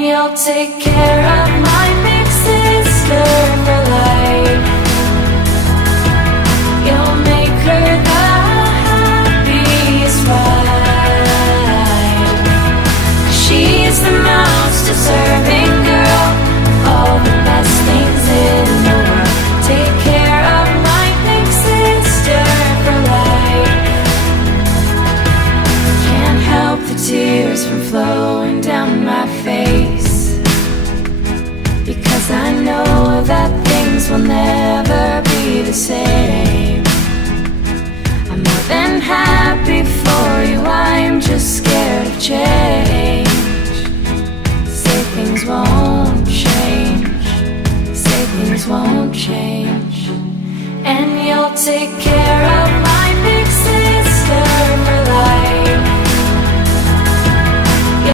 And you'll take care of my big sister for life. You'll make her the happiest wife. 'Cause she's the most deserving girl of all the best things in the world. Take care of my big sister for life. Can't help the tears from flowing down my face, because I know that things will never be the same. I'm more than happy for you, I'm just scared of change. Say things won't change, say things won't change. And you'll take care of my big sister